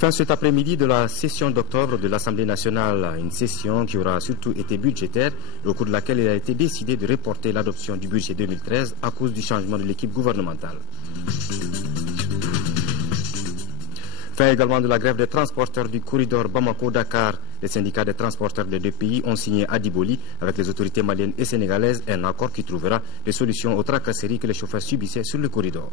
Fin cet après-midi de la session d'octobre de l'Assemblée nationale, une session qui aura surtout été budgétaire, au cours de laquelle il a été décidé de reporter l'adoption du budget 2013 à cause du changement de l'équipe gouvernementale. Fin également de la grève des transporteurs du corridor Bamako-Dakar. Les syndicats des transporteurs des deux pays ont signé à Diboli avec les autorités maliennes et sénégalaises un accord qui trouvera des solutions aux tracasseries que les chauffeurs subissaient sur le corridor.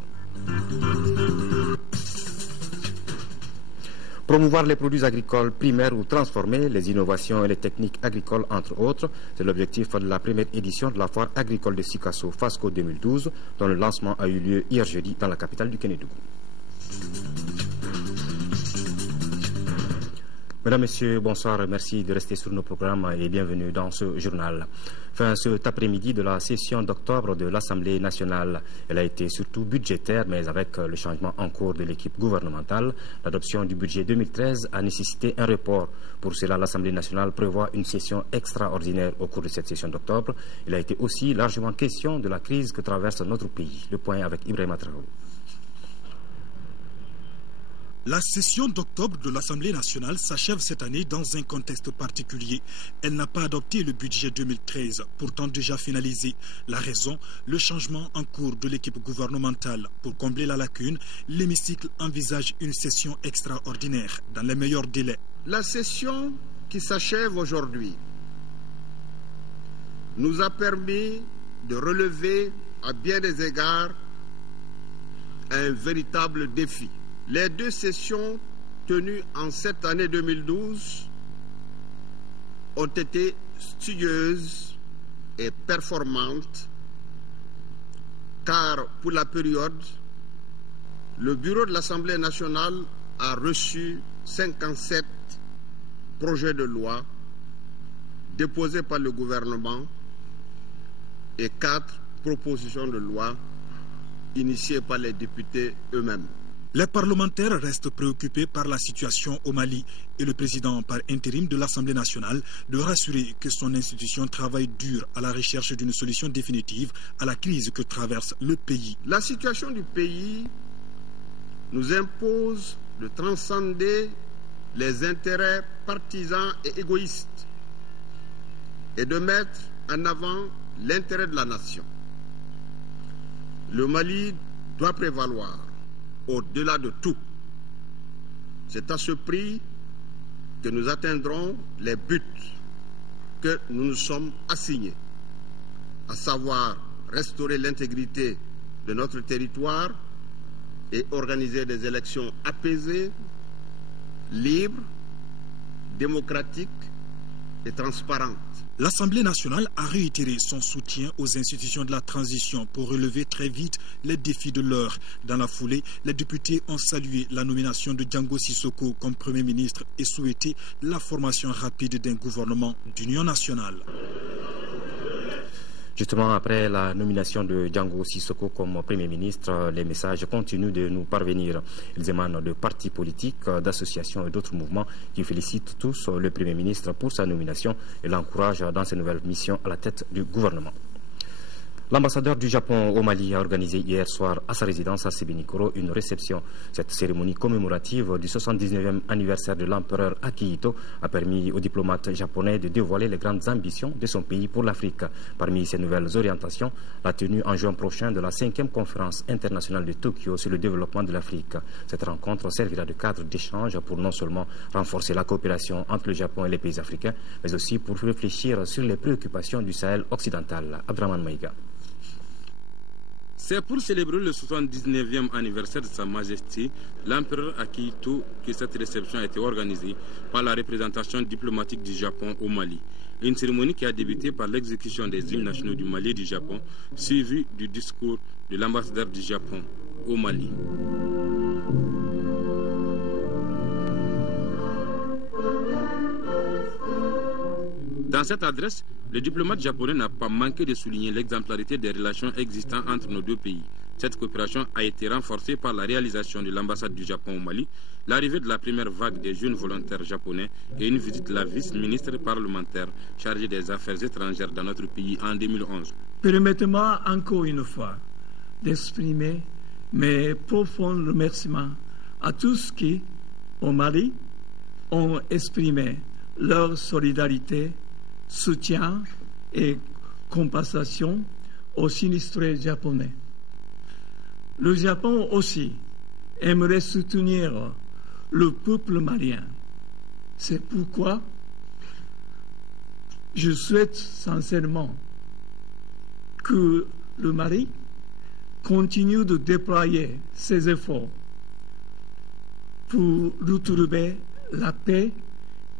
Promouvoir les produits agricoles primaires ou transformés, les innovations et les techniques agricoles entre autres, c'est l'objectif de la première édition de la foire agricole de Sikasso FASCO 2012, dont le lancement a eu lieu hier jeudi dans la capitale du Kénédougou. Mesdames, Messieurs, bonsoir, merci de rester sur nos programmes et bienvenue dans ce journal. Fin cet après-midi de la session d'octobre de l'Assemblée nationale. Elle a été surtout budgétaire, mais avec le changement en cours de l'équipe gouvernementale, l'adoption du budget 2013 a nécessité un report. Pour cela, l'Assemblée nationale prévoit une session extraordinaire au cours de cette session d'octobre. Il a été aussi largement question de la crise que traverse notre pays. Le point avec Ibrahima Traoré. La session d'octobre de l'Assemblée nationale s'achève cette année dans un contexte particulier. Elle n'a pas adopté le budget 2013, pourtant déjà finalisé. La raison, le changement en cours de l'équipe gouvernementale. Pour combler la lacune, l'hémicycle envisage une session extraordinaire dans les meilleurs délais. La session qui s'achève aujourd'hui nous a permis de relever à bien des égards un véritable défi. Les deux sessions tenues en cette année 2012 ont été studieuses et performantes car pour la période, le bureau de l'Assemblée nationale a reçu 57 projets de loi déposés par le gouvernement et 4 propositions de loi initiées par les députés eux-mêmes. Les parlementaires restent préoccupés par la situation au Mali et le président par intérim de l'Assemblée nationale de rassurer que son institution travaille dur à la recherche d'une solution définitive à la crise que traverse le pays. La situation du pays nous impose de transcender les intérêts partisans et égoïstes et de mettre en avant l'intérêt de la nation. Le Mali doit prévaloir au-delà de tout. C'est à ce prix que nous atteindrons les buts que nous nous sommes assignés, à savoir restaurer l'intégrité de notre territoire et organiser des élections apaisées, libres, démocratiques et transparentes. L'Assemblée nationale a réitéré son soutien aux institutions de la transition pour relever très vite les défis de l'heure. Dans la foulée, les députés ont salué la nomination de Django Sissoko comme Premier ministre et souhaité la formation rapide d'un gouvernement d'union nationale. Justement, après la nomination de Django Sissoko comme Premier ministre, les messages continuent de nous parvenir. Ils émanent de partis politiques, d'associations et d'autres mouvements qui félicitent tous le Premier ministre pour sa nomination et l'encouragent dans ses nouvelles missions à la tête du gouvernement. L'ambassadeur du Japon au Mali a organisé hier soir à sa résidence à Sébinikoro une réception. Cette cérémonie commémorative du 79e anniversaire de l'empereur Akihito a permis aux diplomates japonais de dévoiler les grandes ambitions de son pays pour l'Afrique. Parmi ces nouvelles orientations, la tenue en juin prochain de la 5e conférence internationale de Tokyo sur le développement de l'Afrique. Cette rencontre servira de cadre d'échange pour non seulement renforcer la coopération entre le Japon et les pays africains, mais aussi pour réfléchir sur les préoccupations du Sahel occidental. Abdraman Maïga. C'est pour célébrer le 79e anniversaire de Sa Majesté, l'empereur Akihito, que cette réception a été organisée par la représentation diplomatique du Japon au Mali. Une cérémonie qui a débuté par l'exécution des hymnes nationaux du Mali et du Japon, suivie du discours de l'ambassadeur du Japon au Mali. Dans cette adresse, le diplomate japonais n'a pas manqué de souligner l'exemplarité des relations existantes entre nos deux pays. Cette coopération a été renforcée par la réalisation de l'ambassade du Japon au Mali, l'arrivée de la première vague des jeunes volontaires japonais et une visite de la vice-ministre parlementaire chargée des affaires étrangères dans notre pays en 2011. Permettez-moi encore une fois d'exprimer mes profonds remerciements à tous qui, au Mali, ont exprimé leur solidarité, soutien et compensation aux sinistrés japonais. Le Japon aussi aimerait soutenir le peuple malien. C'est pourquoi je souhaite sincèrement que le Mali continue de déployer ses efforts pour retrouver la paix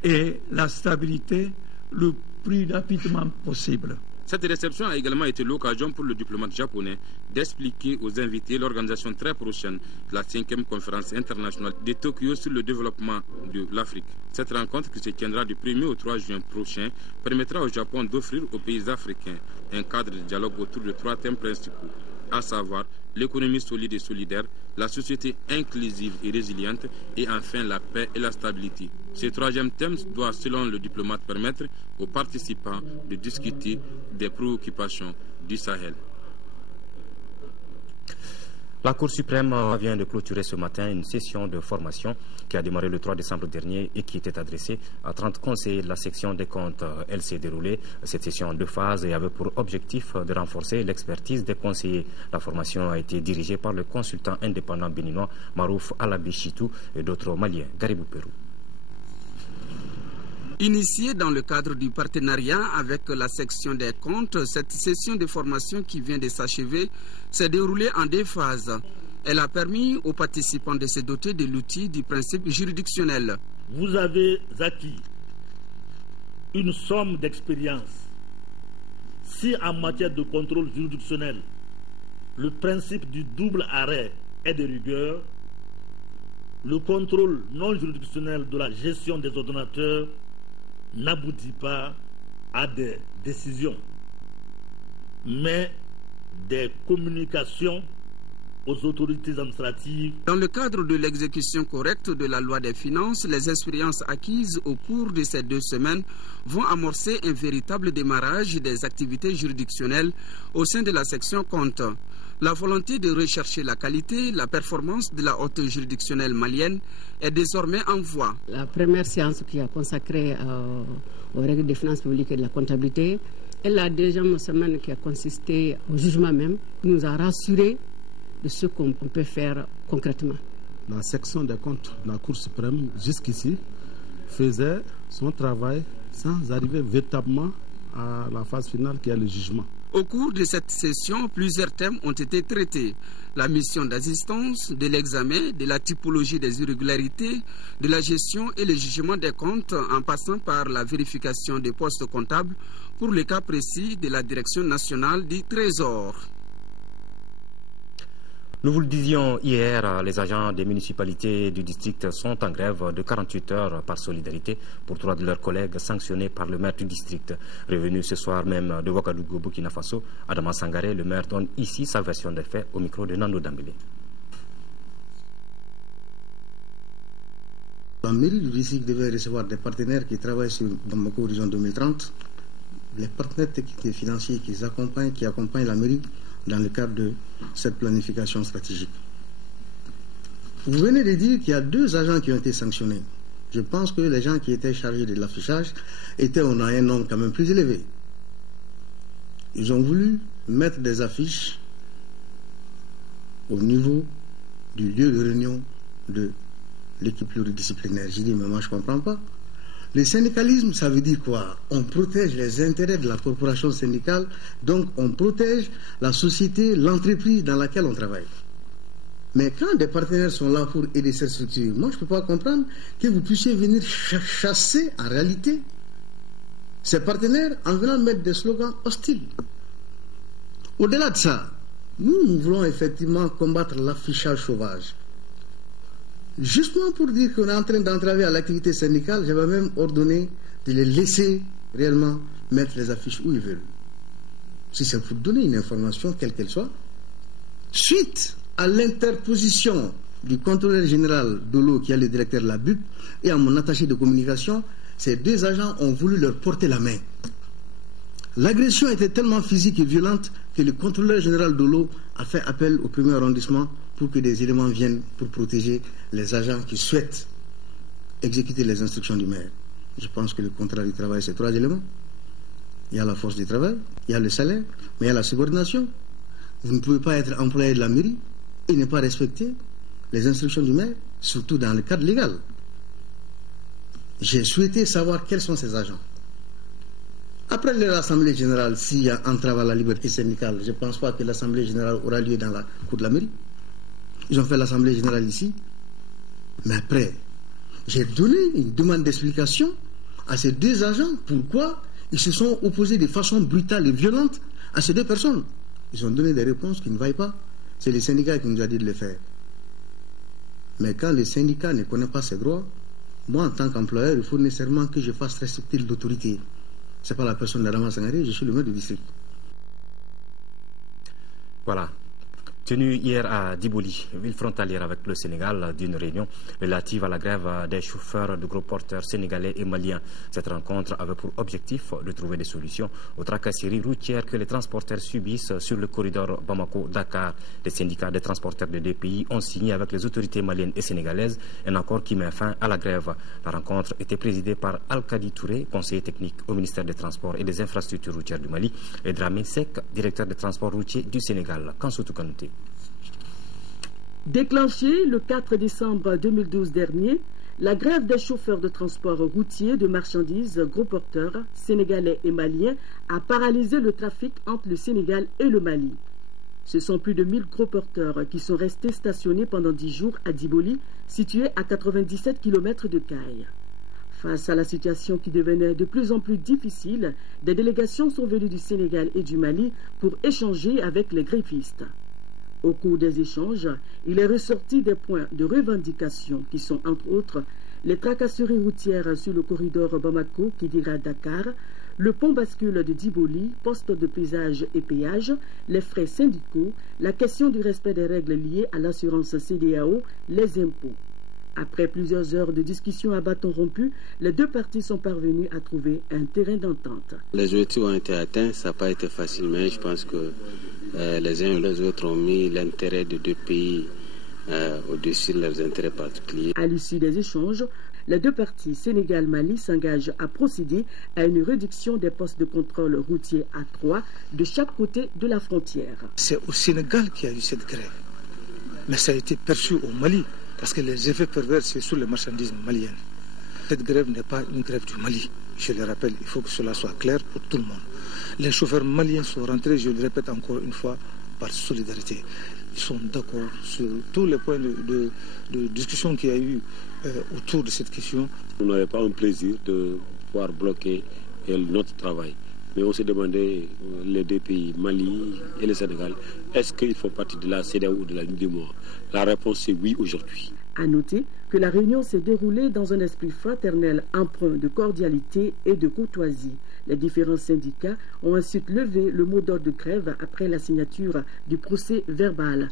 et la stabilité le plus rapidement possible. Cette réception a également été l'occasion pour le diplomate japonais d'expliquer aux invités l'organisation très prochaine de la 5e conférence internationale de Tokyo sur le développement de l'Afrique. Cette rencontre, qui se tiendra du 1er au 3 juin prochain, permettra au Japon d'offrir aux pays africains un cadre de dialogue autour de 3 thèmes principaux, à savoir l'économie solide et solidaire, la société inclusive et résiliente et enfin la paix et la stabilité. Ce 3e thème doit, selon le diplomate, permettre aux participants de discuter des préoccupations du Sahel. La Cour suprême vient de clôturer ce matin une session de formation qui a démarré le 3 décembre dernier et qui était adressée à 30 conseillers de la section des comptes. Elle s'est déroulée, cette session en 2 phases, et avait pour objectif de renforcer l'expertise des conseillers. La formation a été dirigée par le consultant indépendant béninois Marouf Alabichitou et d'autres Maliens. Garibou Pérou. Initiée dans le cadre du partenariat avec la section des comptes, cette session de formation qui vient de s'achever s'est déroulée en 2 phases. Elle a permis aux participants de se doter de l'outil du principe juridictionnel. Vous avez acquis une somme d'expérience. Si en matière de contrôle juridictionnel, le principe du double arrêt est de rigueur, le contrôle non juridictionnel de la gestion des ordonnateurs n'aboutit pas à des décisions, mais des communications aux autorités administratives. Dans le cadre de l'exécution correcte de la loi des finances, les expériences acquises au cours de ces 2 semaines vont amorcer un véritable démarrage des activités juridictionnelles au sein de la section compte. La volonté de rechercher la qualité, la performance de la haute juridictionnelle malienne est désormais en voie. La première séance qui a consacré aux règles des finances publiques et de la comptabilité, et la deuxième semaine qui a consisté au jugement même, nous a rassurés de ce qu'on peut faire concrètement. La section des comptes de la Cour suprême, jusqu'ici, faisait son travail sans arriver véritablement à la phase finale qui est le jugement. Au cours de cette session, plusieurs thèmes ont été traités. La mission d'assistance, de l'examen, de la typologie des irrégularités, de la gestion et le jugement des comptes, en passant par la vérification des postes comptables pour le cas précis de la Direction nationale du Trésor. Nous vous le disions hier, les agents des municipalités du district sont en grève de 48 heures par solidarité pour 3 de leurs collègues sanctionnés par le maire du district. Revenu ce soir même de Ouagadougou, Burkina Faso, Adama Sangaré, le maire, donne ici sa version des faits au micro de Nando Dambélé. La mairie du district devait recevoir des partenaires qui travaillent sur Bamako Horizon 2030, les partenaires techniques et financiers qui accompagnent la mairie dans le cadre de cette planification stratégique. Vous venez de dire qu'il y a 2 agents qui ont été sanctionnés. Je pense que les gens qui étaient chargés de l'affichage étaient en un nombre quand même plus élevé. Ils ont voulu mettre des affiches au niveau du lieu de réunion de l'équipe pluridisciplinaire. J'ai dit, mais moi je ne comprends pas. Le syndicalisme, ça veut dire quoi? On protège les intérêts de la corporation syndicale, donc on protège la société, l'entreprise dans laquelle on travaille. Mais quand des partenaires sont là pour aider cette structure, moi je ne peux pas comprendre que vous puissiez venir chasser en réalité ces partenaires en venant mettre des slogans hostiles. Au-delà de ça, nous voulons effectivement combattre l'affichage sauvage. Justement pour dire qu'on est en train d'entraver à l'activité syndicale, j'avais même ordonné de les laisser réellement mettre les affiches où ils veulent. Si c'est pour donner une information, quelle qu'elle soit, Suite à l'interposition du contrôleur général de l'eau qui est le directeur de la BUP et à mon attaché de communication, ces deux agents ont voulu leur porter la main. L'agression était tellement physique et violente que le contrôleur général de l'eau a fait appel au premier arrondissement pour que des éléments viennent pour protéger les agents qui souhaitent exécuter les instructions du maire. Je pense que le contrat du travail, c'est 3 éléments. Il y a la force du travail, il y a le salaire, mais il y a la subordination. Vous ne pouvez pas être employé de la mairie et ne pas respecter les instructions du maire, surtout dans le cadre légal. J'ai souhaité savoir quels sont ces agents. Après l'Assemblée générale, s'il y a entrave à la liberté syndicale, je ne pense pas que l'Assemblée générale aura lieu dans la cour de la mairie. Ils ont fait l'Assemblée générale ici. Mais après, j'ai donné une demande d'explication à ces deux agents. Pourquoi ils se sont opposés de façon brutale et violente à ces deux personnes? Ils ont donné des réponses qui ne vaillent pas. C'est le syndicat qui nous a dit de le faire. Mais quand le syndicat ne connaît pas ses droits, moi, en tant qu'employeur, il faut nécessairement que je fasse respecter l'autorité. Ce n'est pas la personne d'Adama Sangaré, je suis le maire du district. Voilà. Tenu hier à Diboli, ville frontalière avec le Sénégal, d'une réunion relative à la grève des chauffeurs de gros porteurs sénégalais et maliens. Cette rencontre avait pour objectif de trouver des solutions aux tracasseries routières que les transporteurs subissent sur le corridor Bamako-Dakar. Les syndicats des transporteurs des deux pays ont signé avec les autorités maliennes et sénégalaises un accord qui met fin à la grève. La rencontre était présidée par Al-Kadi Touré, conseiller technique au ministère des Transports et des Infrastructures routières du Mali, et Dramé Sek, directeur des transports routiers du Sénégal. Kansoutou Kanouté. Déclenchée le 4 décembre 2012 dernier, la grève des chauffeurs de transport routier de marchandises gros porteurs sénégalais et maliens a paralysé le trafic entre le Sénégal et le Mali. Ce sont plus de 1000 gros porteurs qui sont restés stationnés pendant 10 jours à Diboli, situé à 97 km de Caille. Face à la situation qui devenait de plus en plus difficile, des délégations sont venues du Sénégal et du Mali pour échanger avec les grévistes. Au cours des échanges, il est ressorti des points de revendication qui sont entre autres les tracasseries routières sur le corridor Bamako-Kidira-Dakar, le pont bascule de Diboli, poste de paysage et péage, les frais syndicaux, la question du respect des règles liées à l'assurance CEDEAO, les impôts. Après plusieurs heures de discussion à bâton rompu, les deux parties sont parvenues à trouver un terrain d'entente. Les objectifs ont été atteints, ça n'a pas été facile, mais je pense que les uns et les autres ont mis l'intérêt des deux pays au-dessus de leurs intérêts particuliers. À l'issue des échanges, les deux parties, Sénégal-Mali, s'engagent à procéder à une réduction des postes de contrôle routier à 3 de chaque côté de la frontière. C'est au Sénégal qu'il y a eu cette grève, mais ça a été perçu au Mali. Parce que les effets pervers, c'est sur les marchandises maliennes. Cette grève n'est pas une grève du Mali. Je le rappelle, il faut que cela soit clair pour tout le monde. Les chauffeurs maliens sont rentrés, je le répète encore une fois, par solidarité. Ils sont d'accord sur tous les points de discussion qu'il y a eu autour de cette question. On n'avait pas un plaisir de pouvoir bloquer notre travail. Mais on s'est demandé, les deux pays, Mali et le Sénégal, est-ce qu'ils font partie de la CEDEAO ou de la UEMOA? La réponse est oui aujourd'hui. À noter que la réunion s'est déroulée dans un esprit fraternel empreint de cordialité et de courtoisie. Les différents syndicats ont ensuite levé le mot d'ordre de grève après la signature du procès verbal.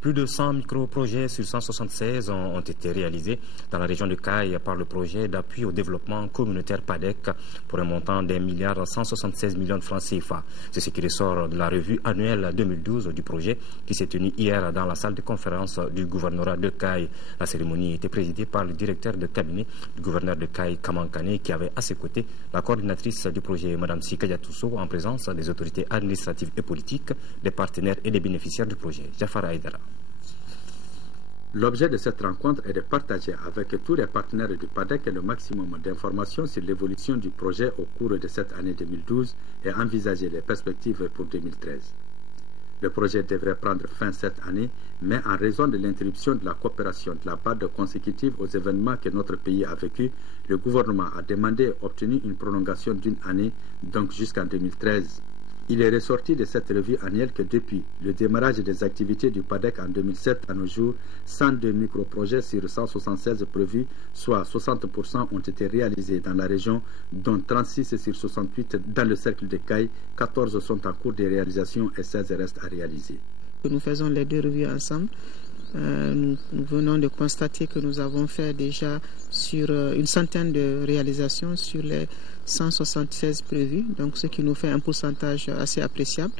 Plus de 100 micro-projets sur 176 ont été réalisés dans la région de Caille par le projet d'appui au développement communautaire PADEC pour un montant d'1,176 milliard de francs CFA. C'est ce qui ressort de la revue annuelle 2012 du projet qui s'est tenue hier dans la salle de conférence du gouvernorat de Caille. La cérémonie était présidée par le directeur de cabinet du gouverneur de Caille, Kamankane, qui avait à ses côtés la coordinatrice du projet, Mme Sikaya Tousso, en présence des autorités administratives et politiques, des partenaires et des bénéficiaires du projet. Jafar Aïdara. L'objet de cette rencontre est de partager avec tous les partenaires du PADEC le maximum d'informations sur l'évolution du projet au cours de cette année 2012 et envisager les perspectives pour 2013. Le projet devrait prendre fin cette année, mais en raison de l'interruption de la coopération de la BAD consécutive aux événements que notre pays a vécu, le gouvernement a demandé et obtenu une prolongation d'une année, donc jusqu'en 2013. Il est ressorti de cette revue annuelle que depuis le démarrage des activités du PADEC en 2007 à nos jours, 102 microprojets sur 176 prévus, soit 60% ont été réalisés dans la région, dont 36 sur 68 dans le cercle de Caille, 14 sont en cours de réalisation et 16 restent à réaliser. Nous faisons les deux revues ensemble. Nous venons de constater que nous avons fait déjà sur une centaine de réalisations sur les 176 prévues, donc ce qui nous fait un pourcentage assez appréciable.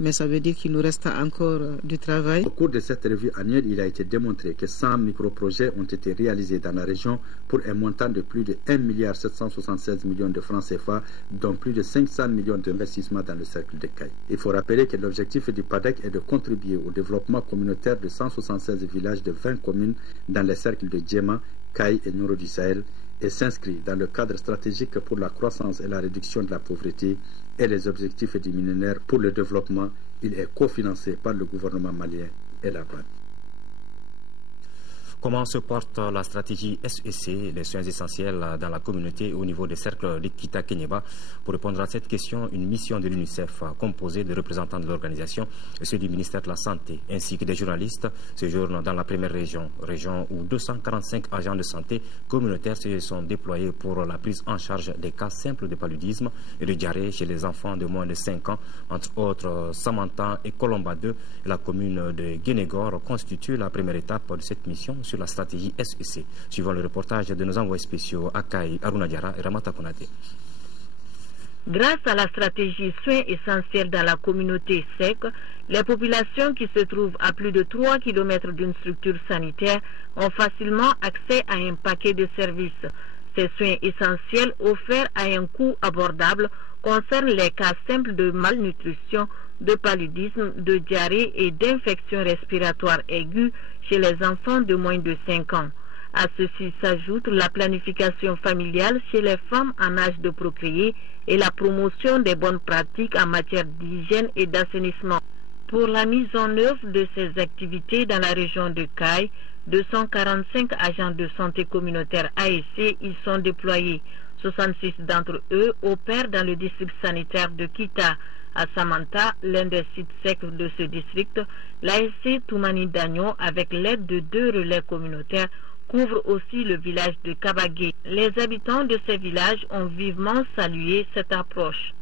Mais ça veut dire qu'il nous reste encore du travail. Au cours de cette revue annuelle, il a été démontré que 100 microprojets ont été réalisés dans la région pour un montant de plus de 1,776 milliard de francs CFA, dont plus de 500 millions d'investissements dans le cercle de Caille. Il faut rappeler que l'objectif du PADEC est de contribuer au développement communautaire de 176 villages de 20 communes dans les cercles de Djema, Caille et Nouro du Sahel, et s'inscrit dans le cadre stratégique pour la croissance et la réduction de la pauvreté et les objectifs du millénaire pour le développement. Il est cofinancé par le gouvernement malien et la BAD. Comment se porte la stratégie SEC, les soins essentiels dans la communauté au niveau des cercles d'Ikita Kenyeba? Pour répondre à cette question, une mission de l'UNICEF composée de représentants de l'organisation et ceux du ministère de la Santé ainsi que des journalistes séjournent dans la première région où 245 agents de santé communautaires se sont déployés pour la prise en charge des cas simples de paludisme et de diarrhée chez les enfants de moins de 5 ans, entre autres Samanta et Colomba 2. La commune de Guénégor constitue la première étape de cette mission sur la stratégie SEC. Suivant le reportage de nos envoyés spéciaux Akai, Aruna Diara et Ramata Konate. Grâce à la stratégie soins essentiels dans la communauté SEC, les populations qui se trouvent à plus de 3 km d'une structure sanitaire ont facilement accès à un paquet de services. Ces soins essentiels offerts à un coût abordable concernent les cas simples de malnutrition, de paludisme, de diarrhée et d'infections respiratoires aiguës chez les enfants de moins de 5 ans. À ceci s'ajoute la planification familiale chez les femmes en âge de procréer et la promotion des bonnes pratiques en matière d'hygiène et d'assainissement. Pour la mise en œuvre de ces activités dans la région de Caille, 245 agents de santé communautaire AEC y sont déployés. 66 d'entre eux opèrent dans le district sanitaire de Kita. À Samanta, l'un des sites secs de ce district, l'ASC Toumani Dagno, avec l'aide de 2 relais communautaires, couvre aussi le village de Kabagé. Les habitants de ces villages ont vivement salué cette approche.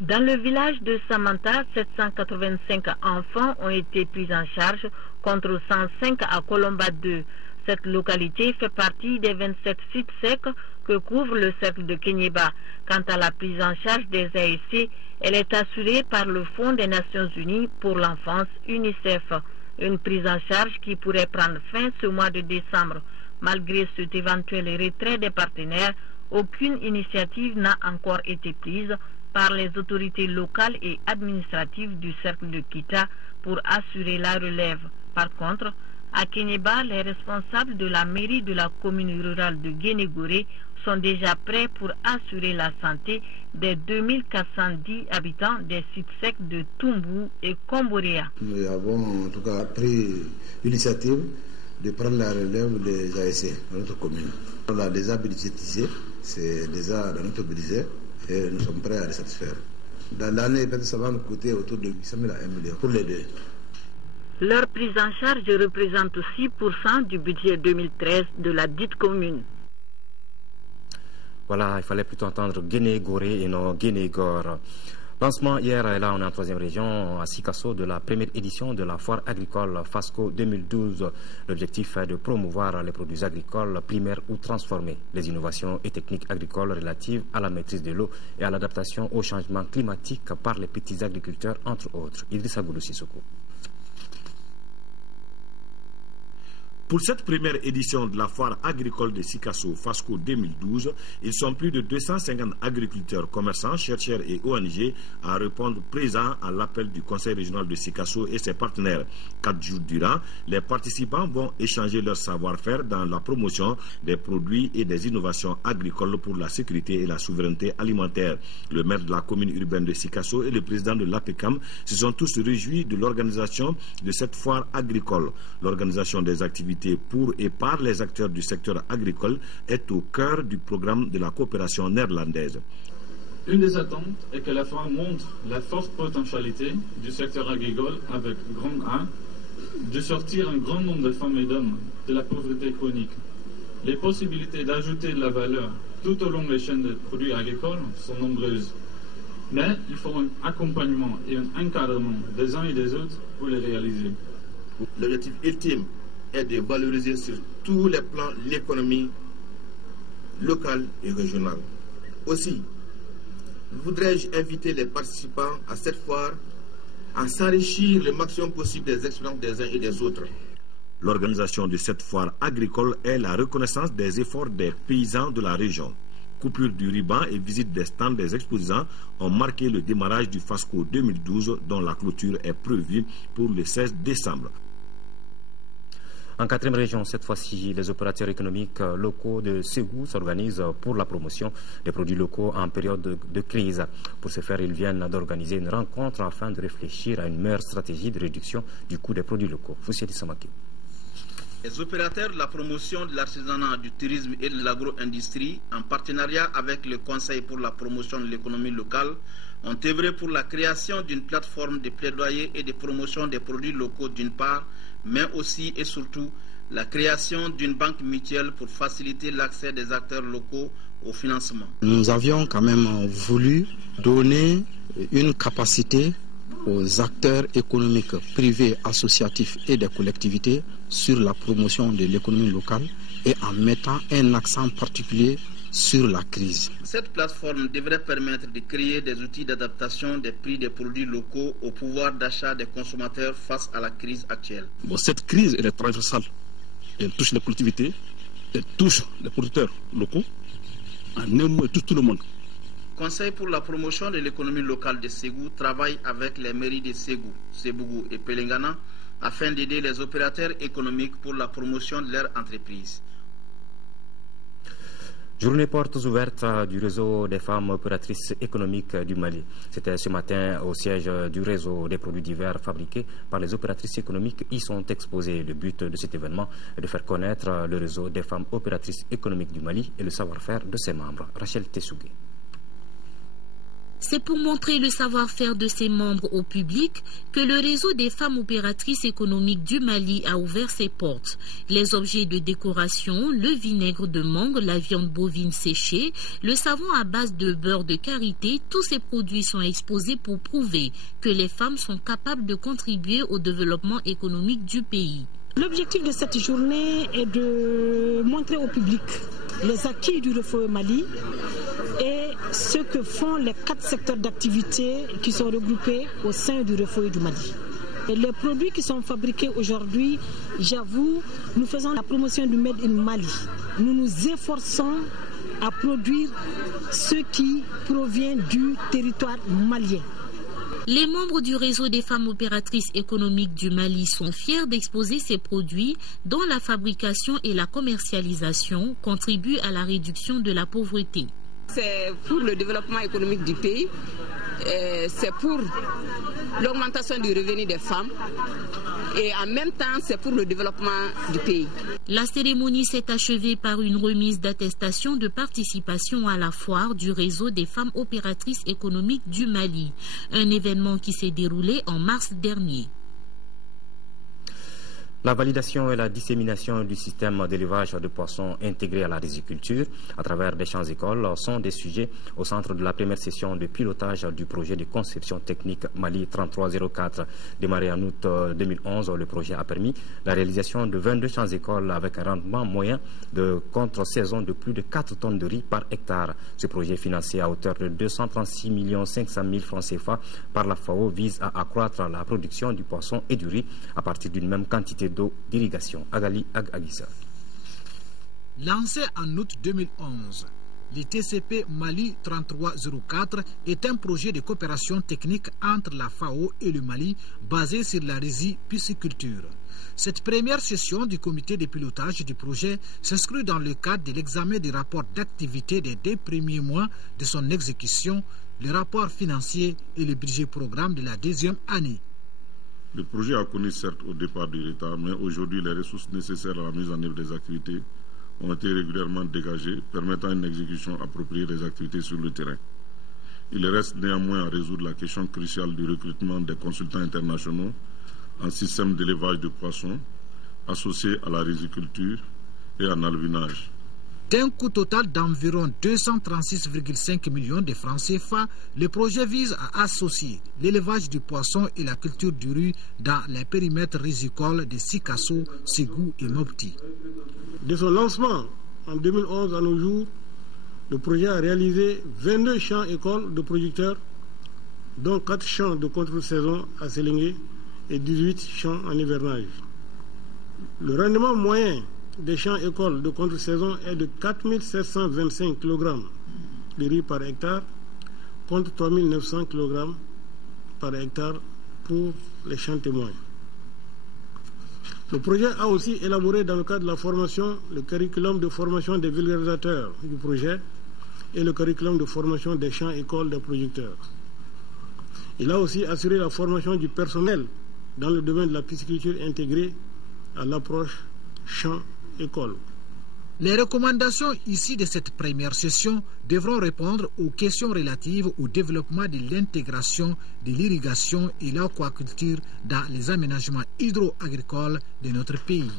Dans le village de Samanta, 785 enfants ont été pris en charge contre 105 à Colomba 2. Cette localité fait partie des 27 sites secs que couvre le cercle de Kenyeba. Quant à la prise en charge des AEC, elle est assurée par le Fonds des Nations Unies pour l'enfance, UNICEF. Une prise en charge qui pourrait prendre fin ce mois de décembre. Malgré cet éventuel retrait des partenaires, aucune initiative n'a encore été prise par les autorités locales et administratives du cercle de Kita pour assurer la relève. Par contre, à Kenyeba, les responsables de la mairie de la commune rurale de Guénégoré sont déjà prêts pour assurer la santé des 2410 habitants des sites secs de Tumbu et Komborea. Nous avons en tout cas pris l'initiative de prendre la relève des ASC dans notre commune. On l'a déjà budgétisé, c'est déjà dans notre budget et nous sommes prêts à les satisfaire. Dans l'année, ça va nous coûter autour de 800 000 à 1 million pour les deux. Leur prise en charge représente 6% du budget 2013 de la dite commune. Voilà, il fallait plutôt entendre Guénégoré et non Guénégor. Lancement hier, et là on est en 3e région, à Sikasso, de la première édition de la foire agricole FASCO 2012. L'objectif est de promouvoir les produits agricoles primaires ou transformés, les innovations et techniques agricoles relatives à la maîtrise de l'eau et à l'adaptation au changement climatique par les petits agriculteurs, entre autres. Idrissa Goulou Sissoko. Pour cette première édition de la foire agricole de Sikasso FASCO 2012, ils sont plus de 250 agriculteurs, commerçants, chercheurs et ONG à répondre présents à l'appel du Conseil régional de Sikasso et ses partenaires. 4 jours durant, les participants vont échanger leur savoir-faire dans la promotion des produits et des innovations agricoles pour la sécurité et la souveraineté alimentaire. Le maire de la commune urbaine de Sikasso et le président de l'APECAM se sont tous réjouis de l'organisation de cette foire agricole. L'organisation des activités pour et par les acteurs du secteur agricole est au cœur du programme de la coopération néerlandaise. Une des attentes est que la foire montre la forte potentialité du secteur agricole avec grand A de sortir un grand nombre de femmes et d'hommes de la pauvreté chronique. Les possibilités d'ajouter de la valeur tout au long des chaînes de produits agricoles sont nombreuses. Mais il faut un accompagnement et un encadrement des uns et des autres pour les réaliser. L'objectif ultime est de valoriser sur tous les plans l'économie locale et régionale. Aussi, voudrais-je inviter les participants à cette foire à s'enrichir le maximum possible des expériences des uns et des autres. L'organisation de cette foire agricole est la reconnaissance des efforts des paysans de la région. Coupure du ruban et visite des stands des exposants ont marqué le démarrage du FASCO 2012 dont la clôture est prévue pour le 16 décembre. En 4e région, cette fois-ci, les opérateurs économiques locaux de Ségou s'organisent pour la promotion des produits locaux en période de crise. Pour ce faire, ils viennent d'organiser une rencontre afin de réfléchir à une meilleure stratégie de réduction du coût des produits locaux. Foussiedi Samaki. Les opérateurs de la promotion de l'artisanat, du tourisme et de l'agro-industrie, en partenariat avec le Conseil pour la promotion de l'économie locale, ont œuvré pour la création d'une plateforme de plaidoyer et de promotion des produits locaux d'une part, mais aussi et surtout la création d'une banque mutuelle pour faciliter l'accès des acteurs locaux au financement. Nous avions quand même voulu donner une capacité aux acteurs économiques privés, associatifs et des collectivités sur la promotion de l'économie locale et en mettant un accent particulier sur la crise. Cette plateforme devrait permettre de créer des outils d'adaptation des prix des produits locaux au pouvoir d'achat des consommateurs face à la crise actuelle. Cette crise elle est transversale. Elle touche les collectivités, elle touche les producteurs locaux, en un mot, elle touche tout le monde. Conseil pour la promotion de l'économie locale de Ségou travaille avec les mairies de Ségou, Sebougou et Pelengana afin d'aider les opérateurs économiques pour la promotion de leur entreprise. Journée portes ouvertes du réseau des femmes opératrices économiques du Mali. C'était ce matin au siège du réseau des produits divers fabriqués par les opératrices économiques. Y sont exposés. Le but de cet événement est de faire connaître le réseau des femmes opératrices économiques du Mali et le savoir-faire de ses membres. Rachel Tessougué. C'est pour montrer le savoir-faire de ses membres au public que le réseau des femmes opératrices économiques du Mali a ouvert ses portes. Les objets de décoration, le vinaigre de mangue, la viande bovine séchée, le savon à base de beurre de karité, tous ces produits sont exposés pour prouver que les femmes sont capables de contribuer au développement économique du pays. L'objectif de cette journée est de montrer au public les acquis du Refo Mali et ce que font les 4 secteurs d'activité qui sont regroupés au sein du Refo du Mali. Et les produits qui sont fabriqués aujourd'hui, j'avoue, nous faisons la promotion du Made in Mali. Nous nous efforçons à produire ce qui provient du territoire malien. Les membres du réseau des femmes opératrices économiques du Mali sont fiers d'exposer ces produits dont la fabrication et la commercialisation contribuent à la réduction de la pauvreté. C'est pour le développement économique du pays, c'est pour l'augmentation du revenu des femmes et en même temps c'est pour le développement du pays. La cérémonie s'est achevée par une remise d'attestation de participation à la foire du réseau des femmes opératrices économiques du Mali, un événement qui s'est déroulé en mars dernier. La validation et la dissémination du système d'élevage de poissons intégré à la riziculture à travers des champs-écoles sont des sujets au centre de la première session de pilotage du projet de conception technique Mali 3304. Démarré en août 2011, le projet a permis la réalisation de 22 champs-écoles avec un rendement moyen de contre-saison de plus de 4 tonnes de riz par hectare. Ce projet financé à hauteur de 236 500 000 francs CFA par la FAO vise à accroître la production du poisson et du riz à partir d'une même quantité projet d'eau d'irrigation. Agali Agissa. Lancé en août 2011, le TCP Mali 3304 est un projet de coopération technique entre la FAO et le Mali basé sur la riziculture. Cette première session du comité de pilotage du projet s'inscrit dans le cadre de l'examen du rapport d'activité des 2 premiers mois de son exécution, le rapport financier et le budget programme de la 2e année. Le projet a connu certes au départ du retard, mais aujourd'hui les ressources nécessaires à la mise en œuvre des activités ont été régulièrement dégagées, permettant une exécution appropriée des activités sur le terrain. Il reste néanmoins à résoudre la question cruciale du recrutement des consultants internationaux en système d'élevage de poissons associés à la riziculture et en alvinage. D'un coût total d'environ 236,5 millions de francs CFA, le projet vise à associer l'élevage du poisson et la culture du riz dans les périmètres rizicoles de Sikasso, Ségou et Mopti. De son lancement en 2011 à nos jours, le projet a réalisé 22 champs écoles de producteurs, dont 4 champs de contre-saison à Sélingué et 18 champs en hivernage. Le rendement moyen des champs écoles de contre-saison est de 4 725 kg de riz par hectare contre 3 900 kg par hectare pour les champs témoins. Le projet a aussi élaboré dans le cadre de la formation le curriculum de formation des vulgarisateurs du projet et le curriculum de formation des champs écoles des producteurs. Il a aussi assuré la formation du personnel dans le domaine de la pisciculture intégrée à l'approche champ-école. Les recommandations issues de cette première session devront répondre aux questions relatives au développement de l'intégration de l'irrigation et l'aquaculture dans les aménagements hydro-agricoles de notre pays.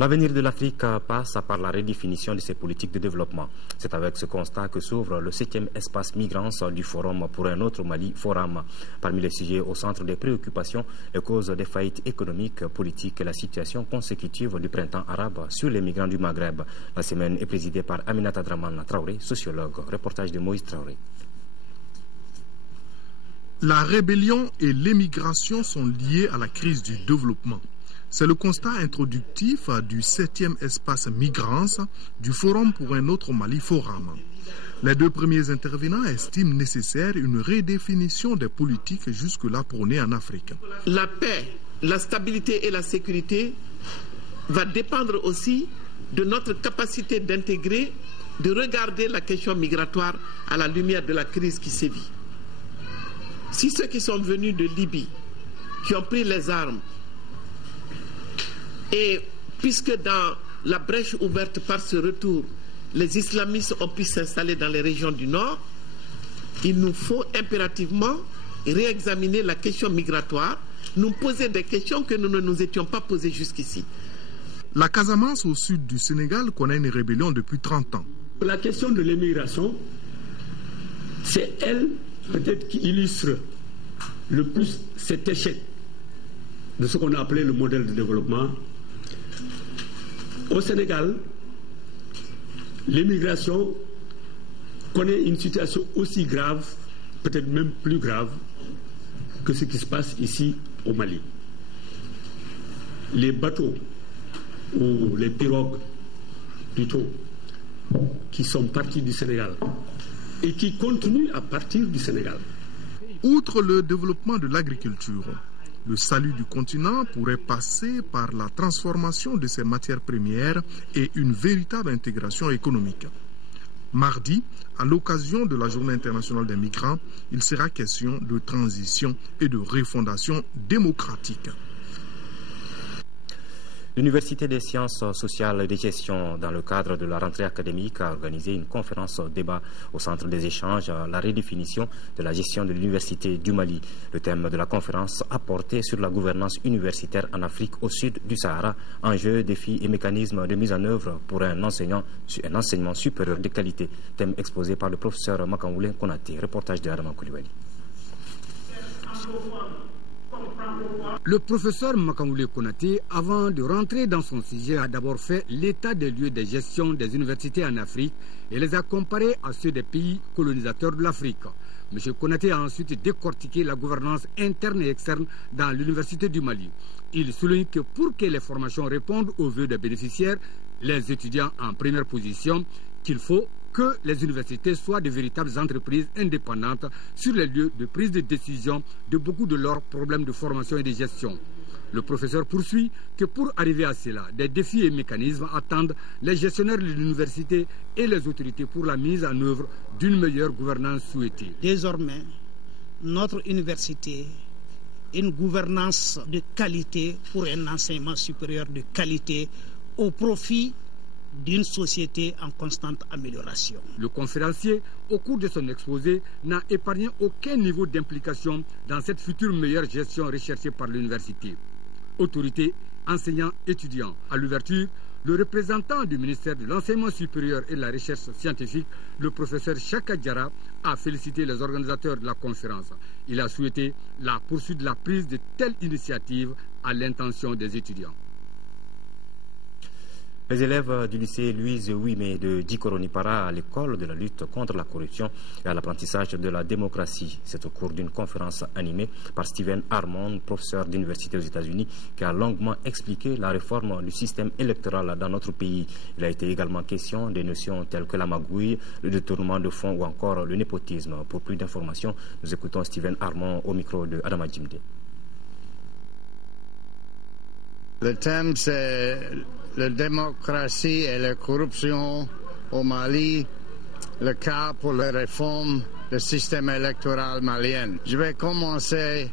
L'avenir de l'Afrique passe par la redéfinition de ses politiques de développement. C'est avec ce constat que s'ouvre le 7e espace migrants du Forum pour un autre Mali Forum. Parmi les sujets au centre des préoccupations, les causes des faillites économiques, politiques et la situation consécutive du printemps arabe sur les migrants du Maghreb. La semaine est présidée par Aminata Draman Traoré, sociologue. Reportage de Moïse Traoré. La rébellion et l'émigration sont liées à la crise du développement. C'est le constat introductif du 7e espace migrants du Forum pour un autre Mali Forum. Les 2 premiers intervenants estiment nécessaire une redéfinition des politiques jusque-là prônées en Afrique. La paix, la stabilité et la sécurité va dépendre aussi de notre capacité d'intégrer, de regarder la question migratoire à la lumière de la crise qui sévit. Si ceux qui sont venus de Libye, qui ont pris les armes, et puisque dans la brèche ouverte par ce retour, les islamistes ont pu s'installer dans les régions du Nord, il nous faut impérativement réexaminer la question migratoire, nous poser des questions que nous ne nous étions pas posées jusqu'ici. La Casamance au sud du Sénégal connaît une rébellion depuis 30 ans. La question de l'immigration, c'est elle peut-être qui illustre le plus cet échec de ce qu'on a appelé le modèle de développement. Au Sénégal, l'immigration connaît une situation aussi grave, peut-être même plus grave, que ce qui se passe ici au Mali. Les bateaux, ou les pirogues plutôt, qui sont partis du Sénégal et qui continuent à partir du Sénégal. Outre le développement de l'agriculture, le salut du continent pourrait passer par la transformation de ses matières premières et une véritable intégration économique. Mardi, à l'occasion de la Journée internationale des migrants, il sera question de transition et de refondation démocratique. L'Université des sciences sociales et de gestion, dans le cadre de la rentrée académique, a organisé une conférence débat au centre des échanges, la redéfinition de la gestion de l'Université du Mali. Le thème de la conférence a porté sur la gouvernance universitaire en Afrique au sud du Sahara, enjeux, défis et mécanismes de mise en œuvre pour un enseignement supérieur de qualité. Thème exposé par le professeur Makangoulé Konaté. Reportage de Adama Koulibaly. Le professeur Makangoulé Konaté, avant de rentrer dans son sujet, a d'abord fait l'état des lieux de gestion des universités en Afrique et les a comparés à ceux des pays colonisateurs de l'Afrique. M. Konaté a ensuite décortiqué la gouvernance interne et externe dans l'Université du Mali. Il souligne que pour que les formations répondent aux vœux des bénéficiaires, les étudiants en première position, qu'il faut que les universités soient de véritables entreprises indépendantes sur les lieux de prise de décision de beaucoup de leurs problèmes de formation et de gestion. Le professeur poursuit que pour arriver à cela, des défis et mécanismes attendent les gestionnaires de l'université et les autorités pour la mise en œuvre d'une meilleure gouvernance souhaitée. Désormais, notre université a une gouvernance de qualité pour un enseignement supérieur de qualité au profit d'une société en constante amélioration. Le conférencier, au cours de son exposé, n'a épargné aucun niveau d'implication dans cette future meilleure gestion recherchée par l'université. Autorités, enseignants, étudiants. À l'ouverture, le représentant du ministère de l'Enseignement supérieur et de la Recherche scientifique, le professeur Chaka Diarra, a félicité les organisateurs de la conférence. Il a souhaité la poursuite de la prise de telles initiatives à l'intention des étudiants. Les élèves du lycée Louise Ouimet de Dikoronipara à l'école de la lutte contre la corruption et à l'apprentissage de la démocratie. C'est au cours d'une conférence animée par Stephen Harmon, professeur d'université aux États-Unis, qui a longuement expliqué la réforme du système électoral dans notre pays. Il a été également question des notions telles que la magouille, le détournement de fonds ou encore le népotisme. Pour plus d'informations, nous écoutons Stephen Harmon au micro de Adama Djimde. Le thème, c'est la démocratie et la corruption au Mali, le cas pour la réforme du système électoral malien. Je vais commencer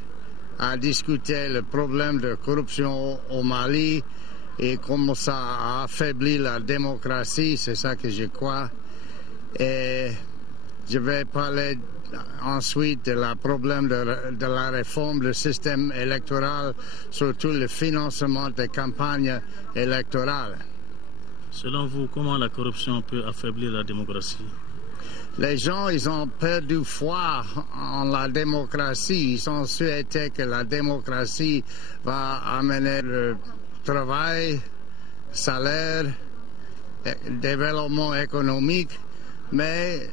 à discuter le problème de corruption au Mali et comment ça a affaibli la démocratie, c'est ça que je crois. Et je vais parler ensuite le problème de la réforme du système électoral, surtout le financement des campagnes électorales. Selon vous, comment la corruption peut affaiblir la démocratie? Les gens, ils ont perdu foi en la démocratie. Ils ont souhaité que la démocratie va amener le travail, salaire, développement économique, mais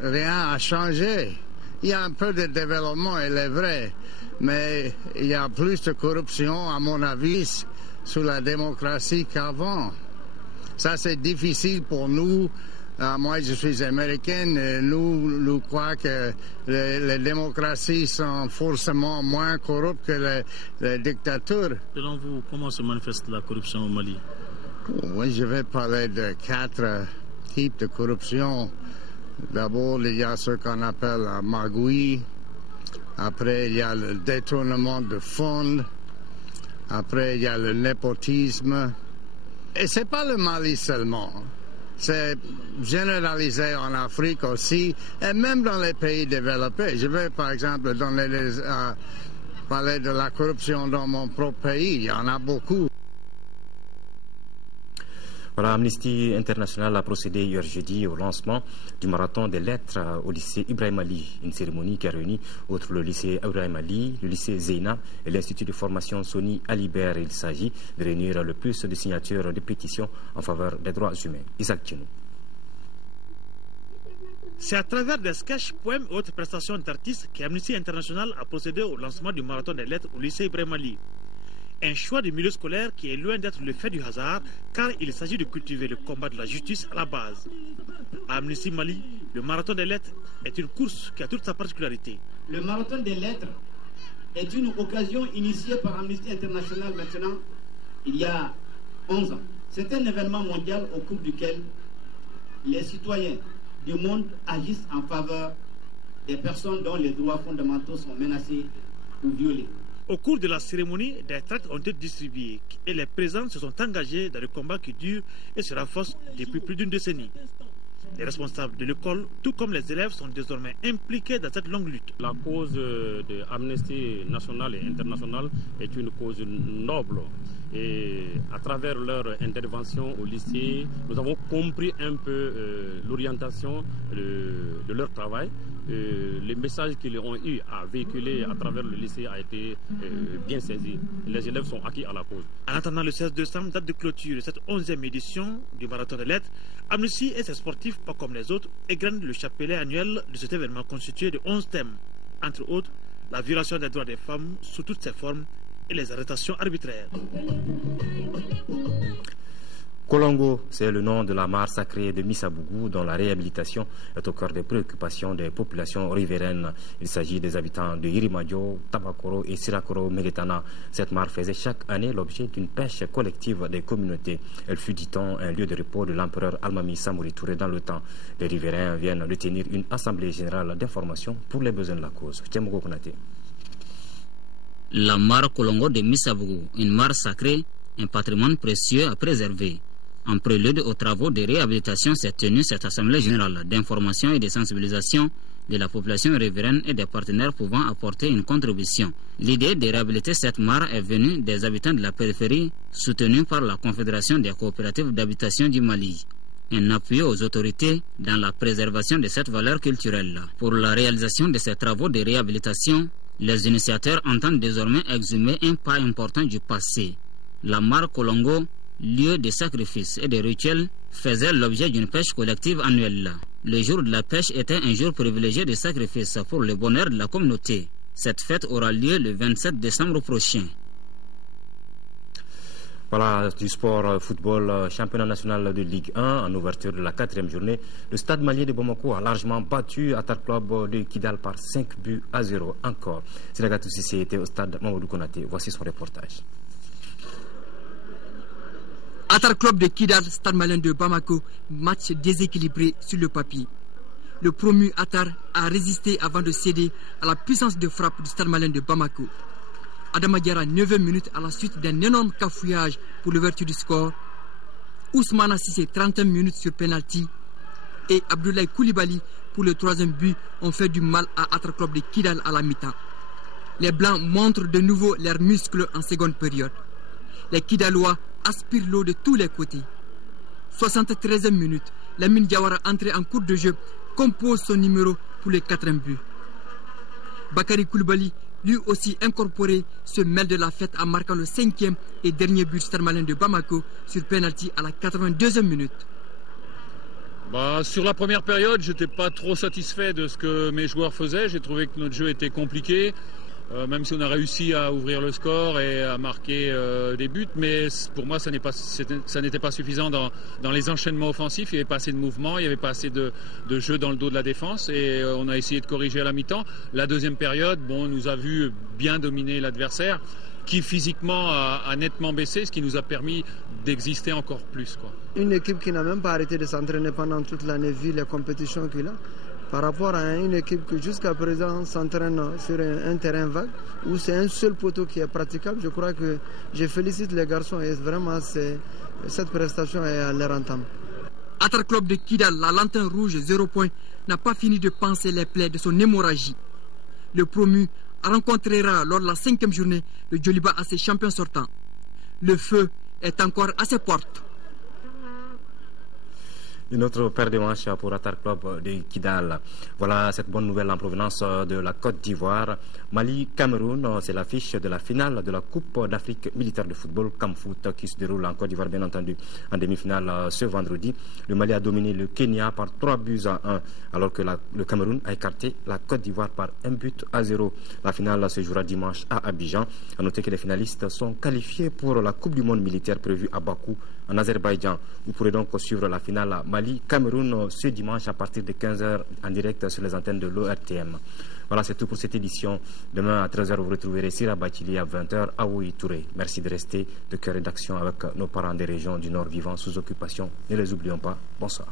rien n'a changé. Il y a un peu de développement, il est vrai, mais il y a plus de corruption, à mon avis, sous la démocratie qu'avant. Ça, c'est difficile pour nous. Moi, je suis américaine. Nous croyons que les démocraties sont forcément moins corruptes que les dictatures. Selon vous, comment se manifeste la corruption au Mali? Oui, je vais parler de 4 types de corruption. D'abord, il y a ce qu'on appelle la magouille. Après, il y a le détournement de fonds. Après, il y a le népotisme. Et ce n'est pas le Mali seulement. C'est généralisé en Afrique aussi, et même dans les pays développés. Je vais, par exemple, parler de la corruption dans mon propre pays. Il y en a beaucoup. Voilà, Amnesty International a procédé hier jeudi au lancement du marathon des lettres au lycée Ibrahim Ali, une cérémonie qui a réuni, outre le lycée Ibrahim Ali, le lycée Zeyna et l'Institut de formation Soni Alibert. Il s'agit de réunir le plus de signatures de pétitions en faveur des droits humains. Isaac Tchenou. C'est à travers des sketchs, poèmes et autres prestations d'artistes qu'Amnesty International a procédé au lancement du marathon des lettres au lycée Ibrahim Ali. Un choix du milieu scolaire qui est loin d'être le fait du hasard, car il s'agit de cultiver le combat de la justice à la base. À Amnesty Mali, le marathon des lettres est une course qui a toute sa particularité. Le marathon des lettres est une occasion initiée par Amnesty International maintenant, il y a 11 ans. C'est un événement mondial au cours duquel les citoyens du monde agissent en faveur des personnes dont les droits fondamentaux sont menacés ou violés. Au cours de la cérémonie, des tracts ont été distribués et les présents se sont engagés dans le combat qui dure et se renforce depuis plus d'une décennie. Les responsables de l'école, tout comme les élèves, sont désormais impliqués dans cette longue lutte. La cause de Amnesty nationale et internationale est une cause noble Et à travers leur intervention au lycée, nous avons compris un peu l'orientation de leur travail. Les messages qu'ils ont eu à véhiculer à travers le lycée a été bien saisi. Les élèves sont acquis à la cause. En attendant le 16 décembre, date de clôture de cette 11e édition du Marathon des Lettres, Amnesty et ses sportifs, pas comme les autres, égrènent le chapelet annuel de cet événement constitué de 11 thèmes. Entre autres, la violation des droits des femmes sous toutes ses formes et les arrestations arbitraires. Kolongo, c'est le nom de la mare sacrée de Missabougou dont la réhabilitation est au cœur des préoccupations des populations riveraines. Il s'agit des habitants de Yirimadio, Tabakoro et Sirakoro Megetana. Cette mare faisait chaque année l'objet d'une pêche collective des communautés. Elle fut, dit-on, un lieu de repos de l'empereur Almami Samori Touré dans le temps. Les riverains viennent de tenir une assemblée générale d'information pour les besoins de la cause. Tchemogo Konate. La mare Kolongo de Missabougou, une mare sacrée, un patrimoine précieux à préserver. En prélude aux travaux de réhabilitation s'est tenue cette assemblée générale d'information et de sensibilisation de la population riveraine et des partenaires pouvant apporter une contribution. L'idée de réhabiliter cette mare est venue des habitants de la périphérie, soutenue par la Confédération des coopératives d'habitation du Mali. Un appui aux autorités dans la préservation de cette valeur culturelle. Pour la réalisation de ces travaux de réhabilitation, les initiateurs entendent désormais exhumer un pas important du passé. La mare Kolongo, lieu de sacrifices et de rituels, faisait l'objet d'une pêche collective annuelle. Le jour de la pêche était un jour privilégié de sacrifice pour le bonheur de la communauté. Cette fête aura lieu le 27 décembre prochain. Voilà, du sport football, championnat national de Ligue 1, en ouverture de la 4e journée. Le stade malien de Bamako a largement battu Atar Club de Kidal par 5-0 encore. Silagatou Sissé était au stade Mamadou Konaté. Voici son reportage. Atar Club de Kidal, stade malien de Bamako, match déséquilibré sur le papier. Le promu Atar a résisté avant de céder à la puissance de frappe du stade malien de Bamako. Adama Diarra, 9e minute à la suite d'un énorme cafouillage pour l'ouverture du score. Ousmane Sissé, 30e minute sur penalty. Et Abdoulaye Koulibaly pour le 3e but ont fait du mal à Atar Club de Kidal à la mi-temps. Les Blancs montrent de nouveau leurs muscles en seconde période. Les Kidalois aspirent l'eau de tous les côtés. 73e minute, Lamine Diawara, entré en cours de jeu, compose son numéro pour le 4e but. Bakary Koulibaly, lui aussi incorporé, se mêle de la fête en marquant le 5e et dernier but du Stade Malien de Bamako sur penalty à la 82e minute. Sur la première période, je n'étais pas trop satisfait de ce que mes joueurs faisaient. J'ai trouvé que notre jeu était compliqué, même si on a réussi à ouvrir le score et à marquer des buts. Mais pour moi, ça n'était pas suffisant dans les enchaînements offensifs. Il n'y avait pas assez de mouvement, il n'y avait pas assez de jeu dans le dos de la défense. Et on a essayé de corriger à la mi-temps. La deuxième période, nous a vu bien dominer l'adversaire, qui physiquement a nettement baissé, ce qui nous a permis d'exister encore plus. Une équipe qui n'a même pas arrêté de s'entraîner pendant toute l'année, vu les compétitions qu'il a, par rapport à une équipe qui jusqu'à présent s'entraîne sur un terrain vague, où c'est un seul poteau qui est praticable. Je crois que je félicite les garçons et vraiment cette prestation est à leur entame. Atar Club de Kidal, la lanterne rouge 0 points, n'a pas fini de panser les plaies de son hémorragie. Le promu rencontrera lors de la 5e journée le Djoliba à ses champions sortants. Le feu est encore à ses portes. Une autre paire de manches pour Atar Club de Kidal. Voilà cette bonne nouvelle en provenance de la Côte d'Ivoire. Mali-Cameroun, c'est l'affiche de la finale de la Coupe d'Afrique militaire de football CAMFoot qui se déroule en Côte d'Ivoire, bien entendu, en demi-finale ce vendredi. Le Mali a dominé le Kenya par 3-1, alors que le Cameroun a écarté la Côte d'Ivoire par 1-0. La finale se jouera dimanche à Abidjan. A noter que les finalistes sont qualifiés pour la Coupe du monde militaire prévue à Bakou, en Azerbaïdjan. Vous pourrez donc suivre la finale Mali-Cameroun ce dimanche à partir de 15h en direct sur les antennes de l'ORTM. Voilà, c'est tout pour cette édition. Demain à 13h, vous retrouverez Sira Bachili à 20h à Aoui Touré. Merci de rester de cœur rédaction avec nos parents des régions du Nord vivant sous occupation. Ne les oublions pas. Bonsoir.